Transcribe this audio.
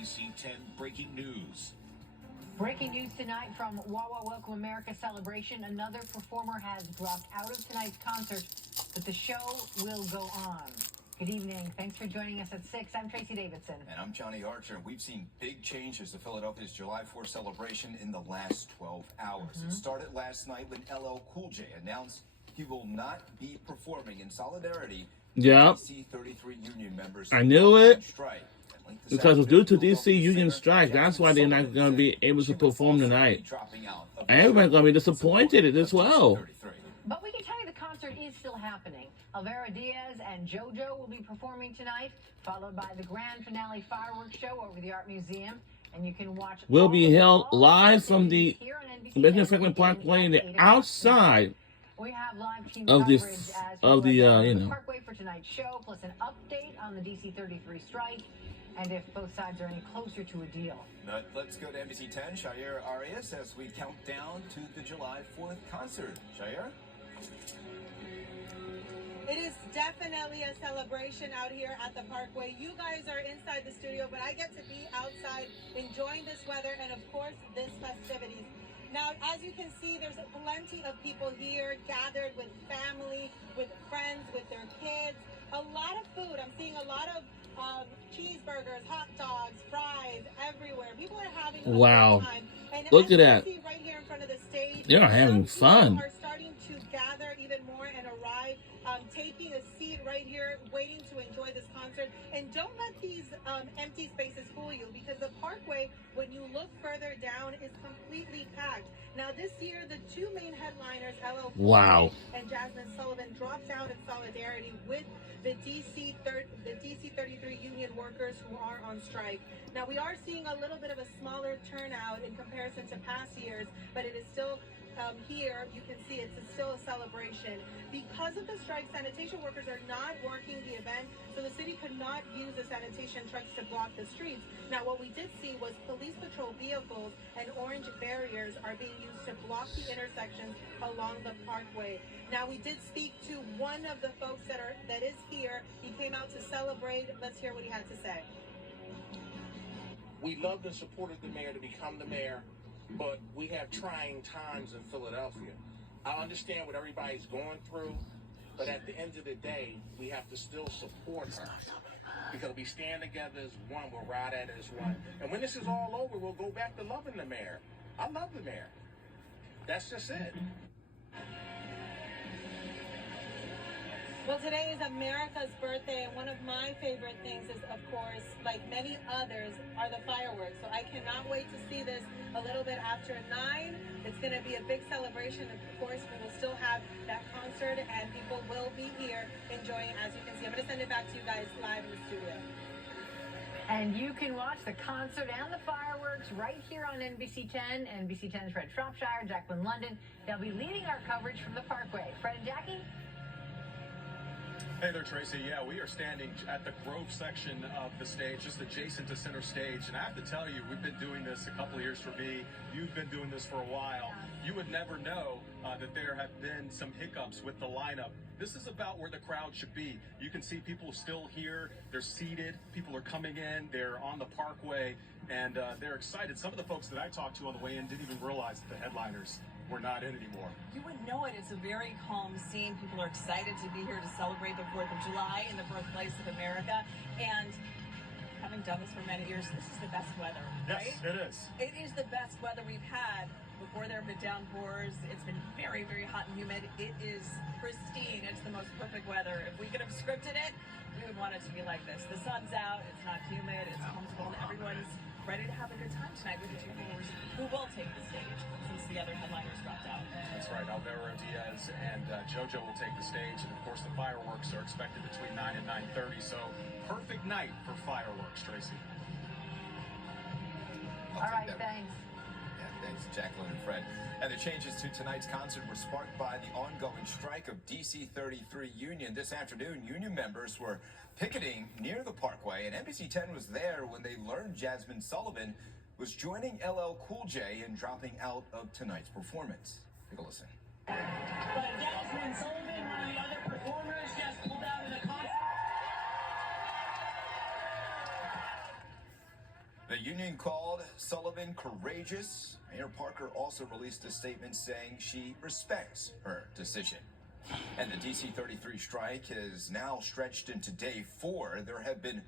NBC 10 breaking news. Breaking news tonight from Wawa Welcome America celebration. Another performer has dropped out of tonight's concert, but the show will go on. Good evening. Thanks for joining us at 6. I'm Tracy Davidson. And I'm Johnny Archer. We've seen big changes to Philadelphia's July 4th celebration in the last 12 hours. It started last night when LL Cool J announced he will not be performing in solidarity with DC 33 union members. I knew it. Strike. Because it's due to DC union strike. That's why they're not going to be able to perform tonight. And everybody's going to be disappointed as well. But we can tell you the concert is still happening. Alvaro Diaz and JoJo will be performing tonight, followed by the grand finale fireworks show over the Art Museum. And you can watch. Will be held live from the Benjamin Franklin Parkway in the outside we have live team of coverage the Parkway for tonight's show, plus an update on the DC 33 strike, and if both sides are any closer to a deal. But let's go to NBC 10, Shayer Arias, as we count down to the July 4th concert. Shayer? It is definitely a celebration out here at the Parkway. You guys are inside the studio, but I get to be outside enjoying this weather and, of course, this festivities. Now, as you can see, there's plenty of people here gathered with family, with friends, with their kids. A lot of food. I'm seeing a lot of cheeseburgers, hot dogs, fries everywhere. People are having a great time. And look at that. See right here in front of the stage, they're having fun. People are starting to gather even more and arrive, taking a seat right here, waiting to enjoy this concert. And don't let these empty spaces fool you, because the Parkway, when you look further down, is completely packed. Now this year, the two main headliners, LL Cool J and Jazmine Sullivan, dropped out in solidarity with the DC 33 union workers who are on strike. Now we are seeing a little bit of a smaller turnout in comparison to past years, but it is still here. You can see it's still a celebration. Because of the strike, sanitation workers are not working the event, so the city could not use the sanitation trucks to block the streets. Now what we did see was police patrol vehicles and orange barriers are being used to block the intersections along the Parkway. Now we did speak to one of the folks that is here. He came out to celebrate. Let's hear what he had to say. We loved and supported the mayor to become the mayor, but we have trying times in Philadelphia. I understand what everybody's going through, but at the end of the day, we have to still support her. Because we stand together as one, we'll ride at it as one. And when this is all over, we'll go back to loving the mayor. I love the mayor. That's just it. Well, today is America's birthday, and one of my favorite things is, of course, like many others, are the fireworks. So I cannot wait to see this a little bit after 9. It's going to be a big celebration. Of course, we will still have that concert, and people will be here enjoying, as you can see. I'm going to send it back to you guys live in the studio. And you can watch the concert and the fireworks right here on NBC 10. NBC 10's Fred Shropshire, Jacqueline London. They'll be leading our coverage from the Parkway. Fred and Jackie? Hey there, Tracy. Yeah, we are standing at the Grove section of the stage, just adjacent to center stage. And I have to tell you, we've been doing this a couple of years for me. You've been doing this for a while. You would never know that there have been some hiccups with the lineup. This is about where the crowd should be. You can see people still here. They're seated. People are coming in. They're on the Parkway, and they're excited. Some of the folks that I talked to on the way in didn't even realize that the headliners were not in anymore. You wouldn't know it. It's a very calm scene. People are excited to be here to celebrate the 4th of July in the birthplace of America. And having done this for many years, this is the best weather, right? Yes, it is. It is the best weather we've had. Before there have been downpours, it's been very, very hot and humid. It is pristine. It's the most perfect weather. If we could have scripted it, we would want it to be like this. The sun's out, it's not humid, it's comfortable, and everyone's ready to have a good time tonight with the two performers who will take the stage since the other headliners dropped out. That's right. Alvaro Diaz and JoJo will take the stage, and of course the fireworks are expected between 9 and 9:30. So perfect night for fireworks, Tracy. All right, thanks. Yeah, thanks, Jacqueline and Fred. And the changes to tonight's concert were sparked by the ongoing strike of DC 33 Union. This afternoon, union members were picketing near the Parkway, and NBC 10 was there when they learned Jazmine Sullivan was joining LL Cool J in dropping out of tonight's performance. Take a listen. But Jazmine Sullivan, one of the other performers, just pulled out of the concert. The union called Sullivan courageous. Mayor Parker also released a statement saying she respects her decision. And the DC 33 strike is now stretched into day 4. There have been